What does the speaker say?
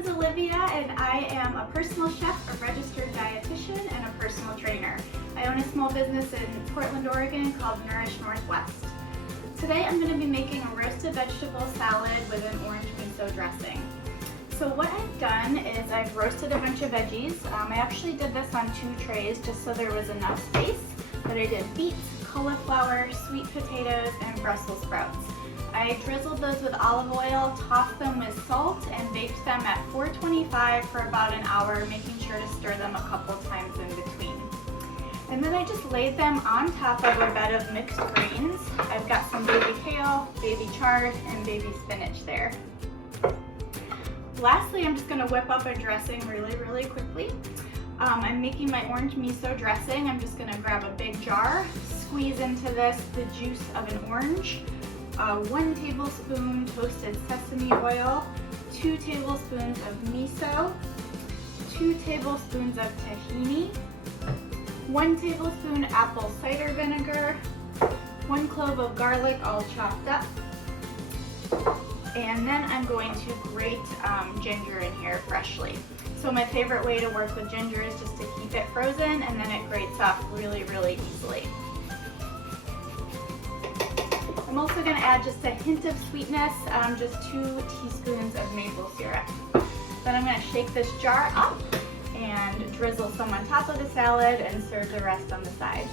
is Olivia and I am a personal chef, a registered dietitian, and a personal trainer. I own a small business in Portland, Oregon called Nourish Northwest. Today I'm going to be making a roasted vegetable salad with an orange miso dressing. So what I've done is I've roasted a bunch of veggies. I actually did this on 2 trays just so there was enough space, but I did beets, cauliflower, sweet potatoes, and Brussels sprouts. I drizzled those with olive oil, tossed them with salt, and baked them at 425 for about an hour, making sure to stir them a couple times in between. And then I just laid them on top of a bed of mixed greens. I've got some baby kale, baby chard, and baby spinach there. Lastly, I'm just going to whip up a dressing really quickly. I'm making my orange miso dressing. I'm just going to grab a big jar, squeeze into this the juice of an orange, 1 tablespoon toasted sesame oil, 2 tablespoons of miso, 2 tablespoons of tahini, 1 tablespoon apple cider vinegar, 1 clove of garlic all chopped up, and then I'm going to grate ginger in here freshly. So my favorite way to work with ginger is just to keep it frozen, and then it grates off really easily. I'm also going to add just a hint of sweetness, just 2 teaspoons of maple syrup. Then I'm going to shake this jar up and drizzle some on top of the salad and serve the rest on the side.